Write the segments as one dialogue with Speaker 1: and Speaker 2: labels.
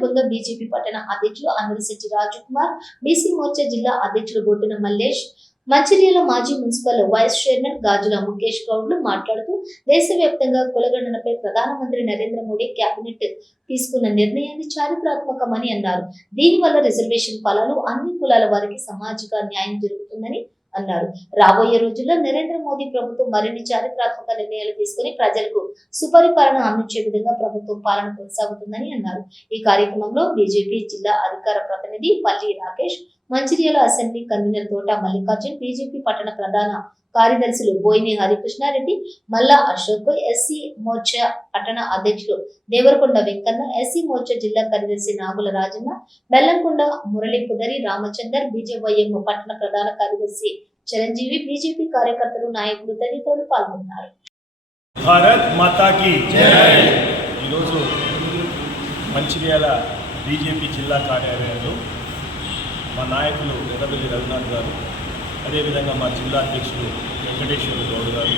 Speaker 1: సందర్భంగా బీజేపీ పట్టణ అధ్యక్షులు అందరిశెట్టి రాజకుమార్ బీసీ మోర్చా జిల్లా అధ్యక్షులు బొట్టిన మల్లేష్ మంచిర్యాల మాజీ municipal vice chairman Gajula Mukesh గౌడ్లు మాట్లాడుతూ దేశవ్యాప్తంగా కులగణనపై ప్రధానమంత్రి నరేంద్ర మోడీ కేబినెట్ తీసుకున్న నిర్ణయాన్ని చారిత్రాత్మకమని అన్నారు. దీనివల్ల రిజర్వేషన్ ఫలాలు అన్ని కులాల వారికి సామాజిక న్యాయం జరుగుతుందని అన్నారు. రాబోయే రోజుల్లో నరేంద్ర మోదీ ప్రభుత్వం మరిన్ని చారిత్రాత్మక నిర్ణయాలు తీసుకుని ప్రజలకు సుపరిపాలన అందించే విధంగా ప్రభుత్వం పాలన కొనసాగుతుందని అన్నారు. ఈ కార్యక్రమంలో బీజేపీ జిల్లా అధికార ప్రతినిధి పల్లి రాకేష్ మంచిర్యాల అసెంబ్లీ కన్వీనర్ తోట మల్లికార్జున్ బీజేపీ పట్టణ ప్రధాన కార్యదర్శులు బోయిని హరికృష్ణారెడ్డి మల్లా అశోక్ ఎస్సీ మోర్చా పట్టణ అధ్యక్షులు దేవరకొండ వెంకన్న ఎస్సీ మోర్చా జిల్లా కార్యదర్శి నాగుల రాజన్న బెల్లంకొండ మురళి పుదరి రామచందర్ బీజేవైఎం పట్టణ ప్రధాన కార్యదర్శి చిరంజీవి బీజేపీ కార్యకర్తలు నాయకులు తదితరులు పాల్గొన్నారు.
Speaker 2: భారత్ మాతాకి ఈరోజు మంచిర్యాల బీజేపీ జిల్లా కార్యాలయంలో మా నాయకులు ఎర్రబెల్లి రఘునాథ్ గారు అదేవిధంగా మా జిల్లా అధ్యక్షుడు వెంకటేశ్వర గౌడ్ గారు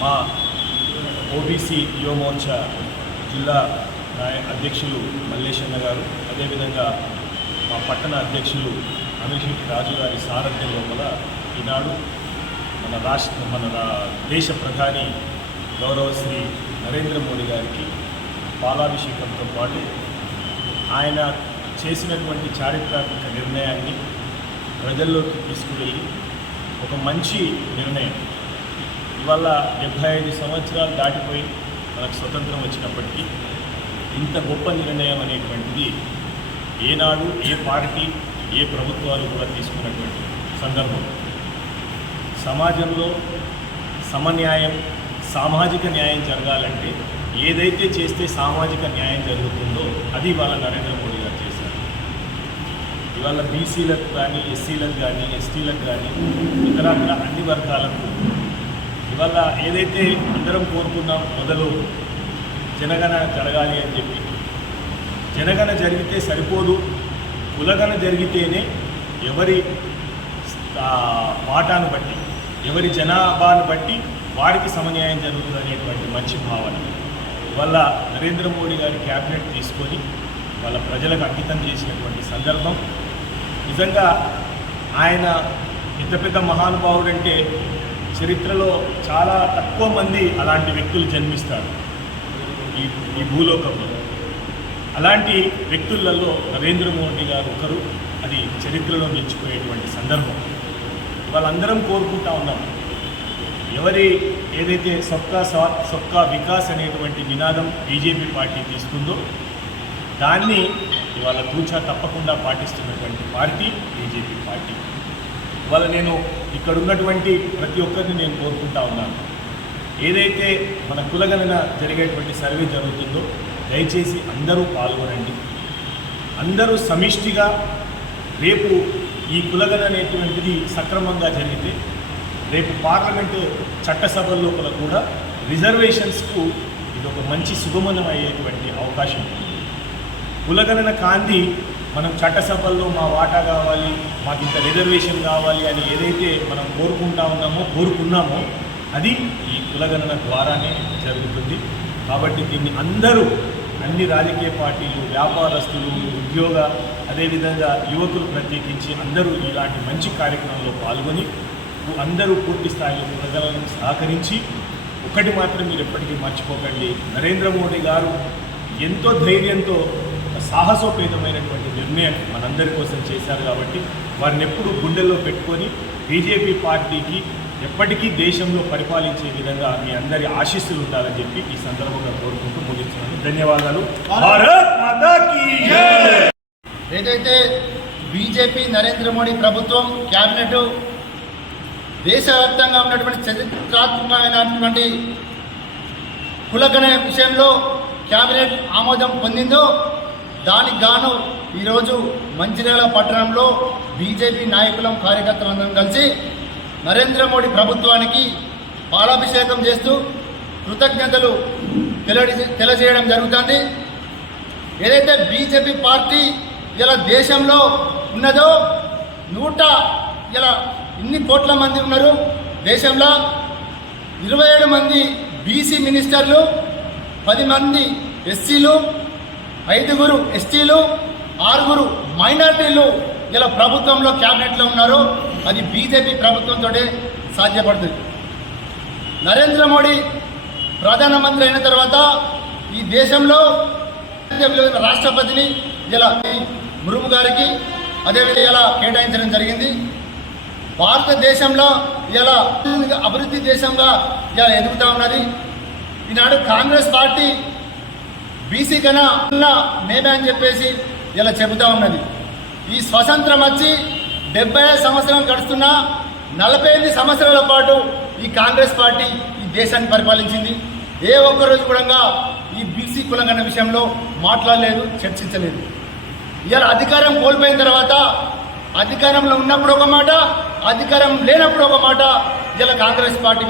Speaker 2: మా ఓబీసీ యువమోర్చా జిల్లా నాయ అధ్యక్షులు మల్లేశన్న గారు అదేవిధంగా మా పట్టణ అధ్యక్షులు అమిషిట్ రాజు గారి సారథ్యం లోపల ఈనాడు మన రాష్ట్ర మన రా- దేశ ప్రధాని గౌరవ శ్రీ నరేంద్ర మోడీ గారికి పాలాభిషేకంతో పాటు ఆయన చేసినటువంటి చారిత్రాత్మక నిర్ణయాన్ని ప్రజల్లోకి తీసుకువెళ్ళి ఒక మంచి నిర్ణయం. ఇవాళ డెబ్భై ఐదు సంవత్సరాలు దాటిపోయి మనకు స్వతంత్రం వచ్చినప్పటికీ ఇంత గొప్ప నిర్ణయం అనేటువంటిది ఏనాడు ఏ పార్టీ ఏ ప్రభుత్వాలు కూడా తీసుకున్నటువంటి సందర్భం. సమాజంలో సమన్యాయం సామాజిక న్యాయం జరగాలంటే ఏదైతే చేస్తే సామాజిక న్యాయం జరుగుతుందో అది ఇవాళ నరేంద్ర మోడీ ఇవాళ బీసీలకు కానీ ఎస్సీలకు కానీ ఎస్టీలకు కానీ ఇతర అన్ని వర్గాలకు ఇవాళ ఏదైతే అందరం కోరుకున్నాం మొదలు జనగణ జరగాలి అని చెప్పి జనగణ జరిగితే సరిపోదు కులగణ జరిగితేనే ఎవరి వాటాను బట్టి ఎవరి జనాభాను బట్టి వారికి సమన్యాయం జరుగుతుంది అనేటువంటి మంచి భావన వల్ల నరేంద్ర మోడీ గారి క్యాబినెట్ తీసుకొని వాళ్ళ ప్రజలకు అంకితం చేసినటువంటి సందర్భం. నిజంగా ఆయన పెద్ద పెద్ద మహానుభావుడంటే చరిత్రలో చాలా తక్కువ మంది అలాంటి వ్యక్తులు జన్మిస్తారు ఈ ఈ భూలోకంలో. అలాంటి వ్యక్తులలో నరేంద్ర మోడీ గారు ఒకరు. అది చరిత్రలో నిలిచిపోయేటువంటి సందర్భం. వాళ్ళందరం కోరుకుంటా ఉన్నాం ఎవరి ఏదైతే సొక్కా సా సొక్కా వికాస్ అనేటువంటి నినాదం బీజేపీ పార్టీ తీసుకుందో దాన్ని ఇవాళ కూర్చా తప్పకుండా పాటిస్తున్నటువంటి పార్టీ బీజేపీ పార్టీ. ఇవాళ నేను ఇక్కడ ఉన్నటువంటి ప్రతి ఒక్కరిని నేను కోరుకుంటా ఉన్నాను. ఏదైతే మన కులగణన జరిగేటువంటి సర్వే జరుగుతుందో దయచేసి అందరూ పాల్గొనండి. అందరూ సమిష్టిగా రేపు ఈ కులగణ అనేటువంటిది సక్రమంగా జరిగితే రేపు పార్లమెంటు చట్టసభ లోపల కూడా రిజర్వేషన్స్కు ఇది ఒక మంచి సుగమనమయ్యేటువంటి అవకాశం ఉంది. కులగణన కాంతి మనం చట్టసభల్లో మా వాటా కావాలి మాకు ఇంత రిజర్వేషన్ కావాలి అని ఏదైతే మనం కోరుకుంటా ఉన్నామో కోరుకున్నామో అది ఈ కులగణన ద్వారానే జరుగుతుంది. కాబట్టి దీన్ని అందరూ అన్ని రాజకీయ పార్టీలు వ్యాపారస్తులు ఉద్యోగ అదేవిధంగా యువకులు ప్రత్యేకించి అందరూ ఇలాంటి మంచి కార్యక్రమంలో పాల్గొని అందరూ పూర్తి స్థాయిలో ప్రజలను సహకరించి ఒకటి మాత్రం మీరు ఎప్పటికీ మర్చిపోకండి. నరేంద్ర మోడీ గారు ఎంతో ధైర్యంతో సాహసోపేతమైనటువంటి నిర్ణయం మనందరి కోసం చేశారు కాబట్టి వారిని ఎప్పుడు గుండెల్లో పెట్టుకొని బీజేపీ పార్టీకి ఎప్పటికీ దేశంలో పరిపాలించే విధంగా మీ అందరి ఆశీస్సులు ఉండాలని చెప్పి ఈ సందర్భంగా కోరుకుంటూ ముగిస్తున్నాను. ధన్యవాదాలు.
Speaker 3: ఏదైతే బీజేపీ నరేంద్ర మోడీ ప్రభుత్వం క్యాబినెట్ దేశవ్యాప్తంగా ఉన్నటువంటి చరిత్రాత్మకమైనటువంటి కులగణ విషయంలో క్యాబినెట్ ఆమోదం పొందిందో దానికి గాను ఈరోజు మంచిర్యాల పట్టణంలో బీజేపీ నాయకులం కార్యకర్తలందరం కలిసి నరేంద్ర మోడీ ప్రభుత్వానికి పాలాభిషేకం చేస్తూ కృతజ్ఞతలు తెలియ తెలియజేయడం జరుగుతుంది. ఏదైతే బీజేపీ పార్టీ ఇలా దేశంలో ఉన్నదో నూట ఇలా ఇన్ని కోట్ల మంది ఉన్నారు. దేశంలో ఇరవై ఏడు మంది బీసీ మినిస్టర్లు పది మంది ఎస్సీలు ఐదుగురు ఎస్టీలు ఆరుగురు మైనార్టీలు ఇలా ప్రభుత్వంలో క్యాబినెట్లో ఉన్నారు. అది బీజేపీ ప్రభుత్వంతో సాధ్యపడుతుంది. నరేంద్ర మోడీ ప్రధానమంత్రి అయిన తర్వాత ఈ దేశంలో రాష్ట్రపతిని ఇలా మురుము గారికి అదేవిధంగా ఇలా కేటాయించడం జరిగింది. భారతదేశంలో ఇలా అభివృద్ధి దేశంగా ఇలా ఎదుగుతూ ఉన్నది. ఈనాడు కాంగ్రెస్ పార్టీ బీసీ కన్నా ఉన్న మేమే అని చెప్పేసి ఇలా చెబుతా ఉన్నది. ఈ స్వతంత్రం వచ్చి డెబ్బై ఐదు సంవత్సరం గడుస్తున్నా నలభై ఎనిమిది సంవత్సరాల పాటు ఈ కాంగ్రెస్ పార్టీ ఈ దేశాన్ని పరిపాలించింది. ఏ ఒక్క రోజు కూడా ఈ బీసీ కులంగన్న విషయంలో మాట్లాడలేదు చర్చించలేదు. ఇవాళ అధికారం కోల్పోయిన తర్వాత అధికారంలో ఉన్నప్పుడు ఒక మాట అధికారం లేనప్పుడు ఒక మాట ఇలా కాంగ్రెస్ పార్టీ